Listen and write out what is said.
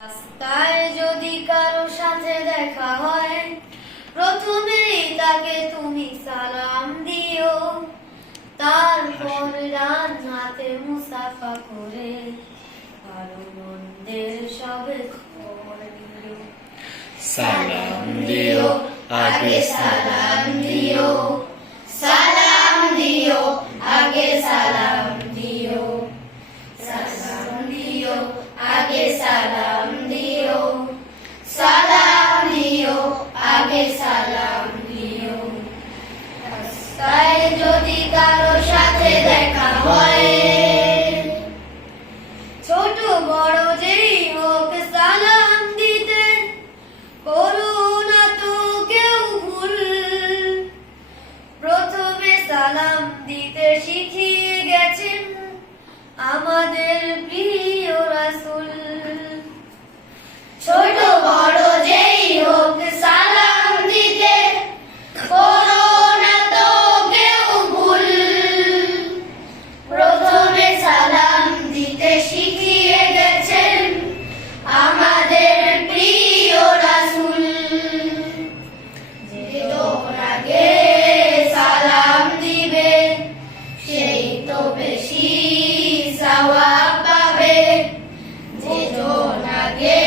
রাস্তায় যদি কারো সাথে দেখা হয়, প্রথমেই তাকে তুমি সালাম দিও, তারপর ডান হাতে মুসাফা করে ভালো মন্দের সব খবর নিও। সালাম দিও, আগে সালাম দিও, সালাম দিও, আগে সালাম দিও, সালাম দিও, আগে সালাম দিও, সালাম দিও, আগে সালাম দিও। রাস্তায় যদি কারো সাথে দেখা হয়, ছোট বড় যেই হোক সালাম দিতে করো না তো কেউ ভুল। প্রথমে সালাম দিতে শিখিয়ে গেছেন আমাদের প্রিয় রাসূল। ছোট বড় যেই হোক সালাম দিতে করো না তো কেউ ভুল। প্রথমে সালাম দিতে শিখিয়ে গেছেন আমাদের প্রিয় রাসূল। যে তোর আগে সালাম দিবে সেই তো বেশি সওয়াব পাবে, যে জন আগে